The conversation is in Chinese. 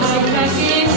开不开心